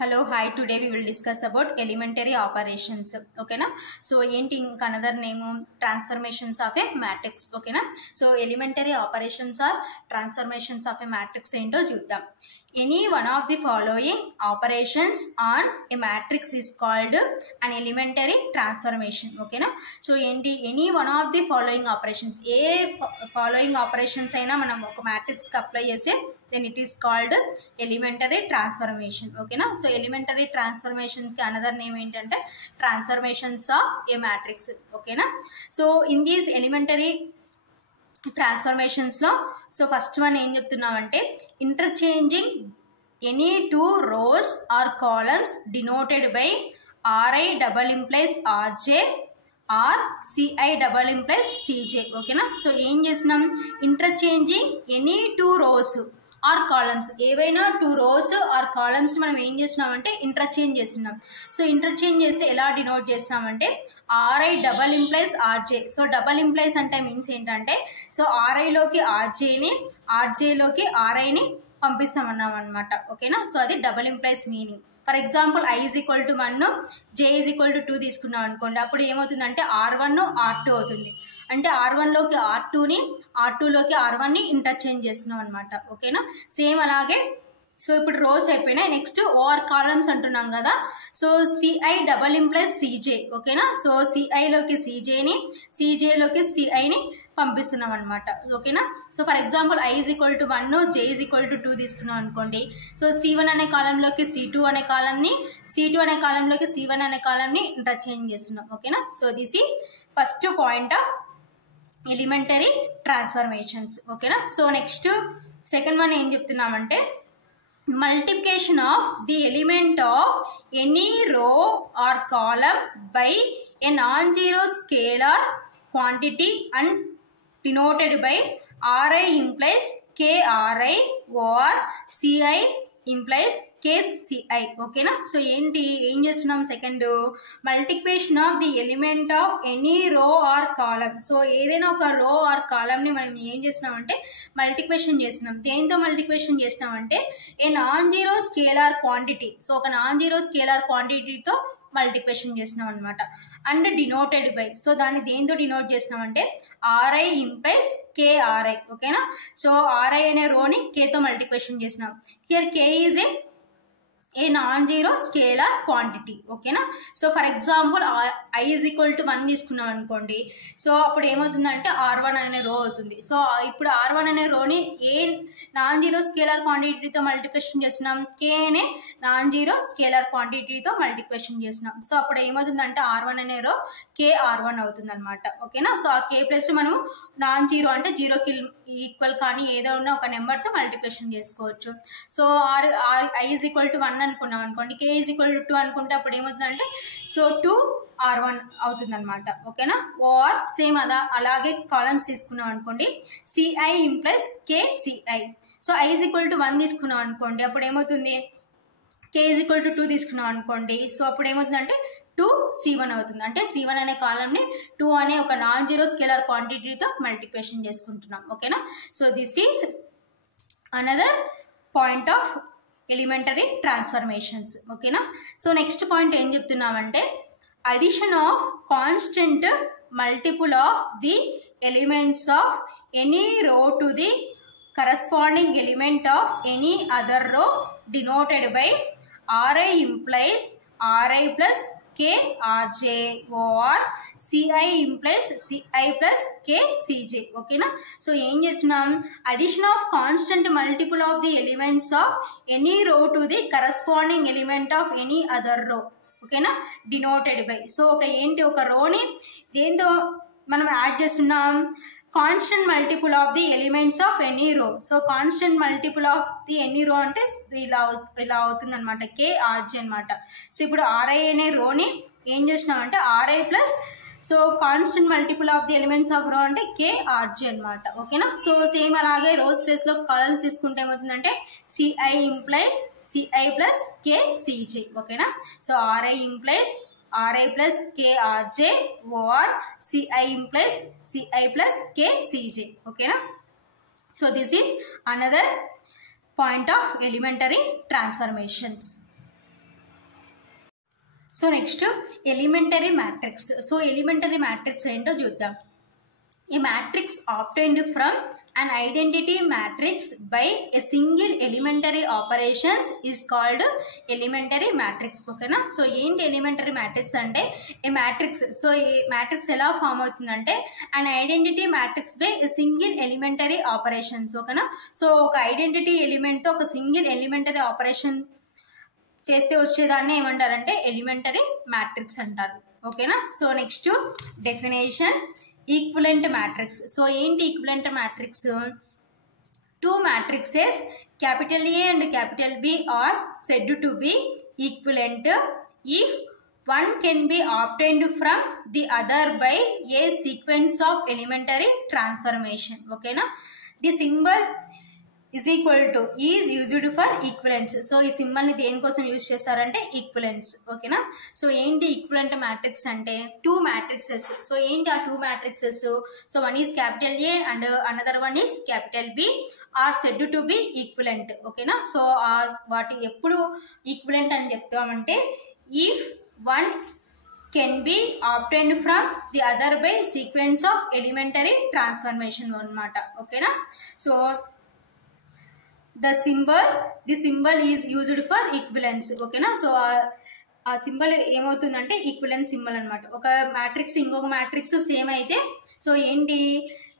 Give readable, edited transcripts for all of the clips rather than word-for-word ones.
Hello, hi. Today we will discuss about elementary operations. Okay na? So another name transformations of a matrix. Okay na? So elementary operations are transformations of a matrix ento chuddam. Any one of the following operations on a matrix is called an elementary transformation. Okay na? So any one of the following operations, following operations aina manam oka matrix ki apply chese, then it is called elementary transformation. Okay na? So elementary transformation ki another name entante transformations of a matrix. Okay na? So in these elementary transformations lo, so first one em cheptunnamante interchanging any two rows or columns denoted by Ri double implies Rj or Ci double implies Cj. Okay na? So em chestunam interchanging any two rows or columns, ఏవైనా two rows or columns మనం ఏం చేస్తున్నామంటే interchange చేస్తున్నాం. So interchange చేసి ఎలా denote చేస్తున్నామంటే RI double implies RJ. So double implies అంటే means ఏంటంటే, సో ఆర్ఐలోకి ఆర్జేని, ఆర్జేలోకి ఆర్ఐని పంపిస్తామన్నాం అనమాట. ఓకేనా? సో అది double implies meaning. For example I is equal to 1, J is equal to 2 తీసుకున్నాం అనుకోండి. అప్పుడు ఏమవుతుందంటే R1 R2 అవుతుంది. అంటే R1 లోకి R2ని, R2 లోకి R1ని ఇంటర్చేంజ్ చేస్తున్నాం అనమాట. ఓకేనా? సేమ్ అలాగే సో ఇప్పుడు రోస్ అయిపోయినాయి. నెక్స్ట్ ఓఆర్ కాలమ్స్ అంటున్నాం కదా. So CI double implies CJ. ఓకేనా? సో సిఐలోకి సిజేని, సిజేలోకి సిఐని పంపిస్తున్నాం అనమాట. ఓకేనా? So for example I is equal to 1, J is equal to 2 తీసుకున్నాం అనుకోండి. సో C1 అనే కాలంలోకి C2 అనే కాలంని, C2 అనే కాలంలోకి C1 అనే కాలంని ఇంటర్చేంజ్ చేస్తున్నాం. ఓకేనా? So this is first point of elementary transformations. ఓకేనా? సో నెక్స్ట్ సెకండ్ వన్ ఏం చెప్తున్నామంటే multiplication of the element of any row or column by a non-zero scalar quantity and denoted by Ri implies Kri or Ci implies KCI. ఓకేనా? So ఏం చేస్తున్నాం second multiplication of the element of any రో are column. So ఏదైనా ఒక రో are column ని మనం ఏం చేస్తున్నామంటే మల్టిప్లికేషన్ చేస్తున్నాం. దేంతో మల్టిప్లికేషన్ చేస్తున్నామంటే a non zero scalar quantity. So ఒక నాన్ జీరో స్కేలార్ క్వాంటిటీతో మల్టిప్లికేషన్ చేస్తున్నాం అనమాట. అండ్ డినోటెడ్ బై, సో దాన్ని దేంతో డినోట్ చేసినామంటే ఆర్ఐ ఇంప్లైస్ కేఆర్ఐ. ఓకేనా? సో ఆర్ఐ అనే రోని కేతో మల్టిప్లికేషన్ చేసినాం. Here K is a non zero scalar quantity. ఓకేనా? So for example I is equal to 1 తీసుకున్నాం అనుకోండి. సో అప్పుడు ఏమవుతుందంటే R1 అనే రో అవుతుంది. సో ఇప్పుడు R1 అనే రోని ఏ నాన్ జీరో స్కేలార్ క్వాంటిటీతో మల్టిప్లికేషన్ చేస్తున్నాం, కే అనే నాన్ జీరో స్కేలార్ క్వాంటిటీతో మల్టిప్లికేషన్ చేస్తున్నాం. సో అప్పుడు ఏమవుతుందంటే R1 అనే రో KR1 అవుతుంది అనమాట. ఓకేనా? సో ఆ కే ప్లస్ మనము నాన్ జీరో అంటే జీరోకి ఈక్వల్ కానీ ఏదో ఉన్న ఒక నెంబర్తో మల్టిప్లికేషన్ చేసుకోవచ్చు. So I is equal to 1 అనుకున్నాం అనుకోండి, కే ఈజ్ ఈక్వల్ టు 2 అనుకుంటే అప్పుడు ఏమవుతుందంటే సో 2R1 అవుతుంది అనమాట. ఓకేనా? ఓఆర్ సేమ్ అలాగే కాలమ్స్ తీసుకున్నాం అనుకోండి, C I implies K C I. So I is equal to 1 తీసుకున్నాం అనుకోండి, అప్పుడు ఏమవుతుంది కే ఈజ్ ఈక్వల్ టు 2 తీసుకున్నాం అనుకోండి. సో అప్పుడు ఏమవుతుందంటే 2C1 అవుతుంది. అంటే C1 అనే కాలంని 2 అనే ఒక నాన్ జీరో స్కేలార్ క్వాంటిటీతో మల్టిప్లికేషన్ చేసుకుంటున్నాం. ఓకేనా? So this is another point of elementary transformations. ఓకేనా? సో నెక్స్ట్ పాయింట్ ఏం చెప్తున్నామంటే addition of constant multiple of the elements of any row to the corresponding element of any other row denoted by Ri implies Ri plus KRJ or Ci implies Ci plus KCJ. ఓకేనా? So ఏం చేస్తున్నాం addition of constant multiple of the elements of any row to the corresponding element of any other రో. ఓకేనా? Denoted by, so ఒక రోని దేంతో మనం add చేస్తున్నాం constant multiple of the elements of any రో. So constant multiple of the any రో అంటే ఇలా అవుతుంది అనమాట, KRJ అనమాట. సో ఇప్పుడు ఆర్ఐ అనే రోని ఏం చేసినాం అంటే RI plus so constant multiple of the elements of row అంటే KRJ అనమాట. ఓకేనా? సో సేమ్ అలాగే రోస్ ప్లేస్ లో కాలమ్స్ తీసుకుంటే ఏమవుతుందంటే CI implies CI plus KCJ. ఓకేనా? So RI implies Ri plus KRJ or Ci implies Ci plus KCJ. Okay na? So this is another point of elementary transformations. So next elementary matrix. So elementary matrix ఏంటో చూద్దాం. A matrix obtained from an identity matrix by a single elementary operations is called elementary matrix. ఓకేనా. So ఏంటి elementary matrix అంటే ఏ matrix. So ఈ matrix ఎలా form అవుతుందంటే and identity matrix by single elementary operations. ఓకేనా. So ఒక identity ఎలిమెంట్తో ఒక single elementary operation చేస్తే వచ్చేదాన్ని ఏమంటారంటే ఎలిమెంటరీ మ్యాట్రిక్స్ అంటారు. ఓకేనా. So next definition equivalent matrix. So ఏంటి equivalent matrix? Two matrices capital A and capital B are said to be equivalent if one can be obtained from the other by a sequence of elementary transformation. ఓకేనా. The symbol is equal to is used for equivalence. So ఈ symbol ని దేనికోసం use చేస్తారంటే equivalence. ఓకేనా. So ఏంటి equivalent matrix అంటే two matrices. So ఏంటి ఆ two matrices? So one is capital A and another one is capital B are said to be equivalent. ఓకేనా. సో వాటి ఎప్పుడు ఈక్వలెంట్ అని చెప్తామంటే if one can be obtained from the other by sequence of elementary transformation అన్నమాట. ఓకేనా. So the symbol is used for equivalence. ఓకేనా. So ఆ symbol ఏమవుతుందంటే ఈక్వలెన్స్ సింబల్ అనమాట. ఒక మ్యాట్రిక్స్ ఇంకొక మ్యాట్రిక్స్ సేమ్ అయితే సో ఏంటి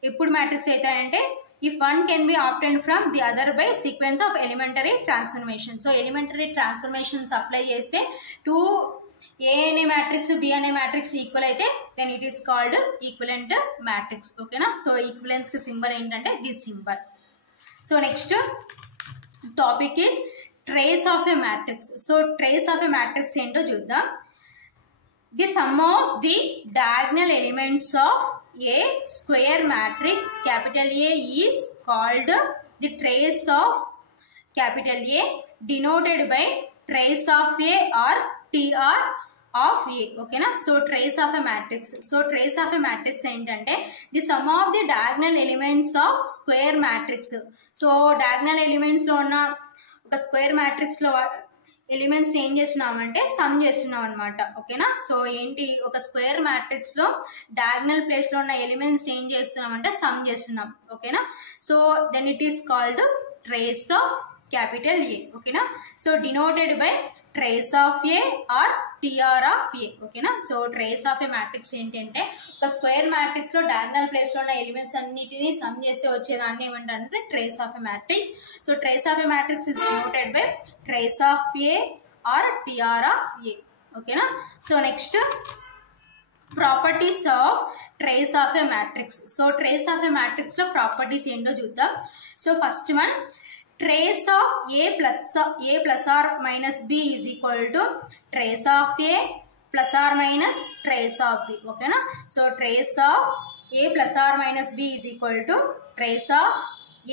ఎప్పుడు మ్యాట్రిక్స్ అవుతాయంటే if one can be obtained from the other by sequence of elementary transformation. So elementary transformations apply చేస్తే టూ ఏ అనే మ్యాట్రిక్స్ బి అనే మ్యాట్రిక్స్ ఈక్వల్ అయితే then it is called equivalent matrix. ఓకేనా. So equivalence కి symbol ఏంటంటే this symbol. So next topic is trace of a matrix. So trace of a matrix ఏంటో చూద్దాం. The sum of the diagonal elements of A square matrix capital A is called the trace of capital A denoted by trace of A or T R of A. ఓకేనా. So trace of a matrix. So trace of a matrix ఏంటంటే the sum of the diagonal elements of square matrix. So diagonal elements లో ఉన్న ఒక square matrix లో elements ఏం చేస్తున్నామంటే some చేస్తున్నాం అనమాట. ఓకేనా. సో ఏంటి ఒక స్క్వేర్ మ్యాట్రిక్స్ లో డయాగ్నల్ ప్లేస్ లో ఉన్న ఎలిమెంట్స్ ఏం చేస్తున్నాం అంటే సమ్ చేస్తున్నాం. ఓకేనా. So then it is called trace of capital A. ఓకేనా. So denoted by trace of A or T R of A. ఓకేనా. So trace of a matrix ఏంటంటే ఒక స్క్వేర్ మ్యాట్రిక్స్ లో డయాగ్నల్ ప్లేస్ లో ఉన్న ఎలిమెంట్స్ అన్నిటిని సమ్ చేస్తే వచ్చేదాన్ని ఏమంటారంటే trace of a matrix. So trace of a matrix is denoted by trace of A or T R of A. ఓకేనా. So next properties of trace of a matrix. So trace of a matrix లో properties ఏంటో చూద్దాం. So first one trace of a plus or minus b is equal to trace of a plus or minus trace of b. Okay na. So trace of a plus or minus b is equal to trace of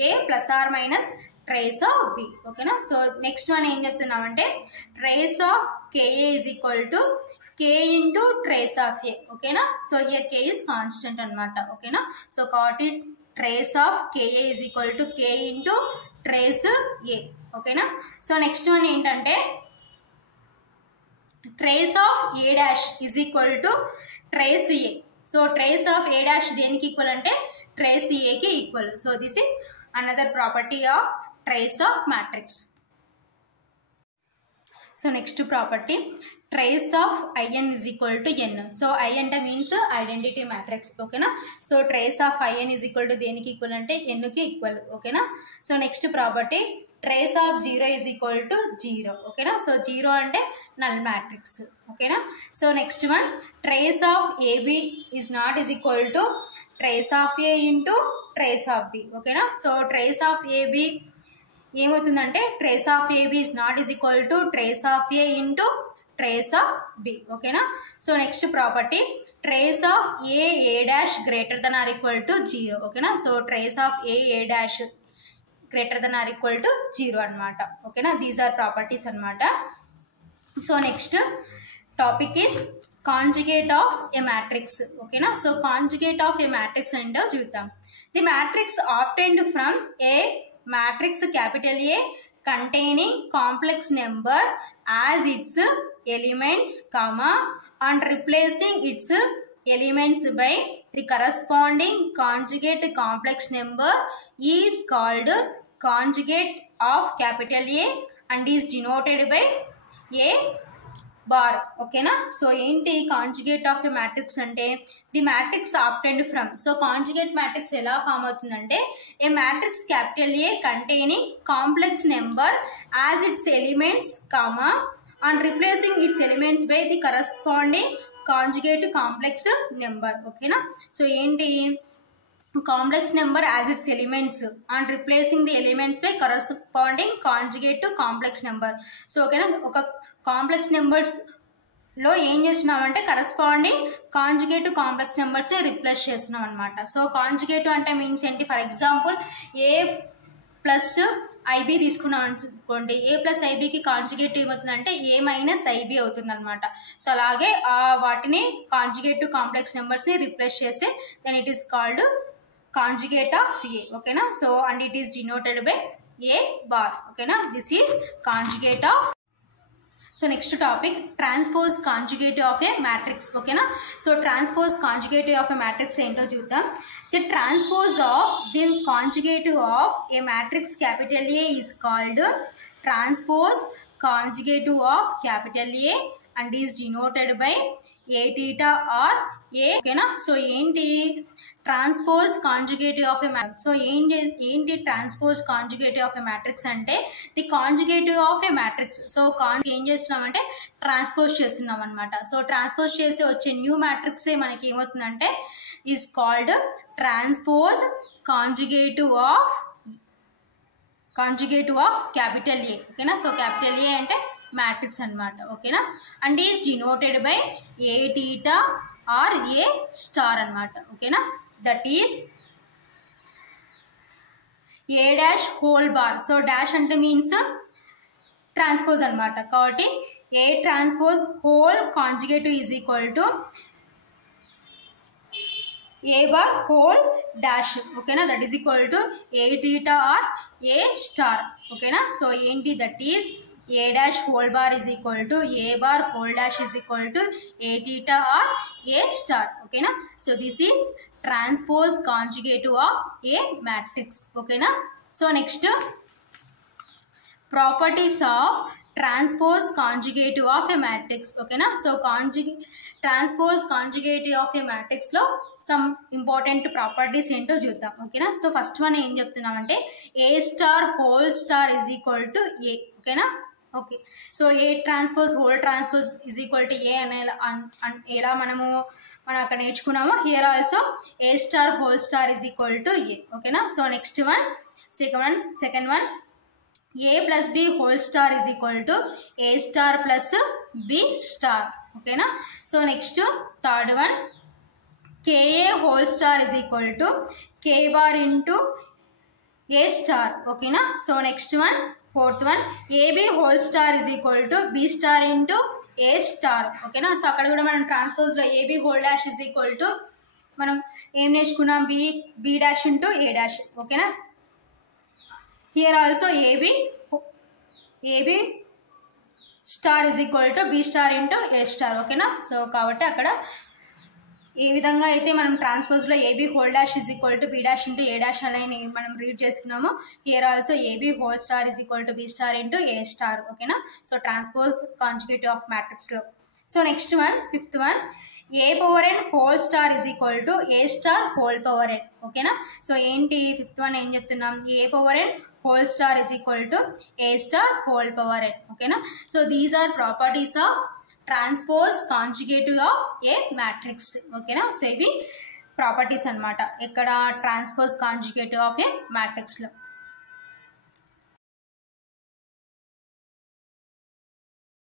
a plus or minus trace of b. Okay na. So next one em cheptunnamante trace of ka is equal to k into trace of a. Okay na. So here k is constant anamata. Okay na. So got it. Trace of ka is equal to k into trace A. ఓకేనా. So next one ఏంటంటే trace of A dash is equal to trace A. So trace of A dash దేనికి equal అంటే trace ఏకి equal. So this is another property of trace of matrix. So next property trace of I N is equal to N. So I అంటే means identity matrix. ఓకేనా. So trace of I N is equal to దేనికి equal అంటే ఎన్కి equal. ఓకేనా. So next property trace of zero is equal to zero. ఓకేనా. So zero అంటే null matrix. ఓకేనా. So next one trace of A B is not is equal to trace of A into trace of B. ఓకేనా. So trace of A B ఏమవుతుందంటే trace of A B is not is equal to trace of A into trace of B. ఓకేనా. So next property trace of A dash greater than or equal to zero. ఓకేనా. So trace of A dash greater than or equal to zero అనమాట. ఓకేనా. These are properties అనమాట. So next topic is conjugate of a matrix. ఓకేనా. So conjugate of a matrix ఏంటో చూద్దాం. The matrix obtained from a matrix capital A containing complex number as its elements, comma, and replacing its elements by the corresponding conjugate complex number is called conjugate of capital A and is denoted by A bar. ఓకేనా. So ఏంటి conjugate of a matrix అంటే the matrix obtained from. So conjugate matrix ఎలా form అవుతుందంటే a matrix capital A containing complex number as its elements comma and replacing its elements by the corresponding conjugate complex number. ఓకేనా. So ఏంటి complex number as its elements and replacing the elements by corresponding conjugate to complex number. So ఓకేనా, ఒక complex numbers లో ఏం చేస్తున్నామంటే corresponding conjugate complex numbers replace చేస్తున్నాం అనమాట. So conjugate అంటే మీన్స్ ఏంటి, for example A plus IB తీసుకున్నాం అనుకోండి, ఏ ప్లస్ ఐబీకి కాంజుగేట్ ఏమవుతుందంటే ఏ మైనస్ ఐబీ అవుతుంది అనమాట. సో అలాగే వాటిని కాంజుగేట్ కాంప్లెక్స్ నెంబర్స్ ని రిప్లేస్ చేస్తే then it is called conjugate of A. ఓకేనా. So and it is denoted by A bar. ఓకేనా. This is conjugate of. So next topic transpose conjugative of a matrix. ఓకేనా. So transpose conjugative of a matrix ఏంటో చూద్దాం. The transpose of the conjugative of a matrix capital A is called transpose conjugative of capital A and is denoted by A theta or A. ఓకేనా. So ఏంటి transpose conjugative of a matrix. So ఏంటి transpose conjugative of a matrix అంటే the conjugative of a matrix. So ఏం చేస్తున్నామంటే transpose చేస్తున్నాం అనమాట. So transpose చేసి వచ్చే న్యూ మ్యాట్రిక్స్ మనకి ఏమవుతుందంటే is called transpose conjugative of capital A. ఓకేనా. సో క్యాపిటల్ ఏ అంటే మ్యాట్రిక్స్ అనమాట. ఓకేనా. And is denoted by A theta or A star అనమాట. ఓకేనా. That is A dash whole bar. So dash అంటే మీన్స్ ట్రాన్స్పోజ్ అనమాట. కాబట్టి A transpose whole conjugative is equal to A bar whole dash. ఓకేనా. That is equal to A theta or A star. ఓకేనా. So ఏంటి that is a dash whole bar is equal to a bar whole dash is equal to a theta or a star. Okay na. So this is transpose conjugative of a matrix. Okay na. So next properties of transpose conjugative of a matrix. Okay na. So transpose conjugative of a matrix lo some important properties ento chuddam. Okay na. So first one em cheptunnamante a star whole star is equal to a. Okay na. Okay. So A transpose whole transpose is equal to A అనే ఎలా మనం అక్కడ నేర్చుకున్నామో here also A star whole star is equal to A. ఓకేనా. So next one second one A plus B whole star is equal to A star plus B star. ఓకేనా. So next third one K A whole star is equal to K bar into A star. ఓకేనా. So next one fourth one AB whole star is equal to B star into A star. ఓకేనా. So అక్కడ కూడా మనం transpose లో AB whole dash is equal to మనం ఏం నేర్చుకున్నాం B dash into A dash. ఓకేనా. Here also AB star is equal to B star into A star. ఓకేనా. సో కాబట్టి అక్కడ ఏ విధంగా అయితే మనం ట్రాన్స్పోజ్ లో AB whole dash is equal to B dash into A dash అని మనం రీడ్ చేసుకున్నాము, here also A B whole star is equal to B star into A star. ఓకేనా. So transpose conjugative of matrix లో. So next one fifth one A power N whole star is equal to A star whole power N. ఓకేనా. So ఏంటి fifth one ఏం చెప్తున్నాం, A power N whole star is equal to a star whole power n. Okay na. So these are properties of transpose conjugative of a matrix. Okay na. So ivi properties anamata ekkada transpose conjugative of a matrix lo.